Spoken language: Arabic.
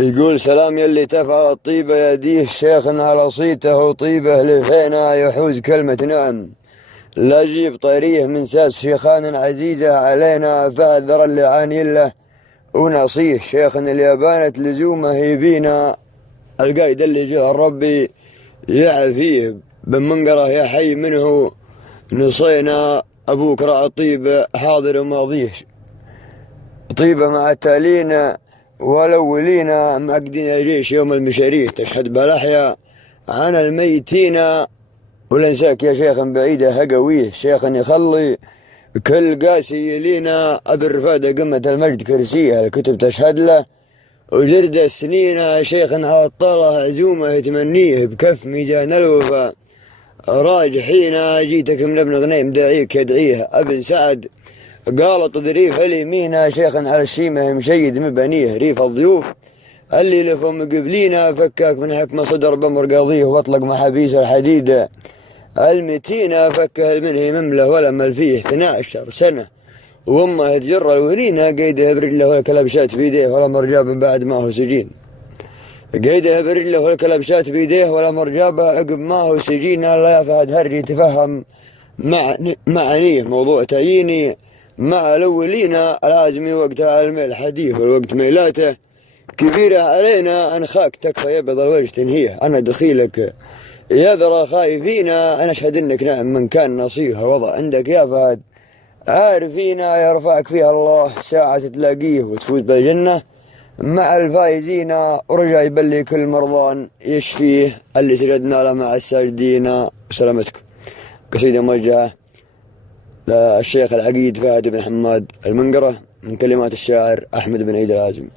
يقول سلام يلي تفعل الطيبة يديه شيخ على صيته طيبة لفينا يحوز كلمة نعم. لا جيب طيريه من ساس شيخان عزيزة علينا فهذر اللي عاني له ونصيه شيخ اللي بانت لزومه يبينا القايد اللي جاء ربي يعفيه بمنقره يا حي منه نصينا أبوك راعي طيبة حاضر وماضيه طيبة مع التالينا والأولين معقدين الجيش يوم المشاريع تشهد بالأحياء عن الميتين ولنساك يا شيخ بعيدة هقويه شيخ يخلي كل قاسي لينا أبرفادة قمة المجد كرسيها الكتب تشهد له وجرد السنين شيخ على الطالة عزومة يتمنيه بكف ميزان الوفا راجحين جيتك من ابن غنيم داعيك يدعيه ابن سعد قال تضريف اليمين شيخ على الشيمة مشيد مبنيه ريف الضيوف اللي لفهم قبلينا فكاك من حكمة صدر بمر قاضيه واطلق محابيس الحديد المتينة فكه منه ممله ولا مل فيه 12 سنة وامه تجر الورينة قيدها برجله ولا كلبشات في يديه ولا مرجاب من بعد ما هو سجين قيدها برجله ولا كلبشات بيديه ولا مرجابه عقب ما هو سجين لا فهد هرجي تفهم معنيه موضوع تعييني مع الأولين العازمي وقت علم الحديث والوقت ميلاته كبيرة علينا أنخاك تكفى يبض الوجه تنهيه أنا دخيلك يا ذرا خايفين أنا أشهد إنك نعم من كان نصيحة وضع عندك يا فهد عارفين يرفعك فيها الله ساعة تلاقيه وتفوز بالجنة مع الفايزين ورجع يبلي كل مرضان يشفيه اللي سجدنا له مع الساجدين. سلامتكم. قصيدة موجهة للشيخ العقيد فهد بن حماد المنقرة من كلمات الشاعر أحمد بن عيد العازم.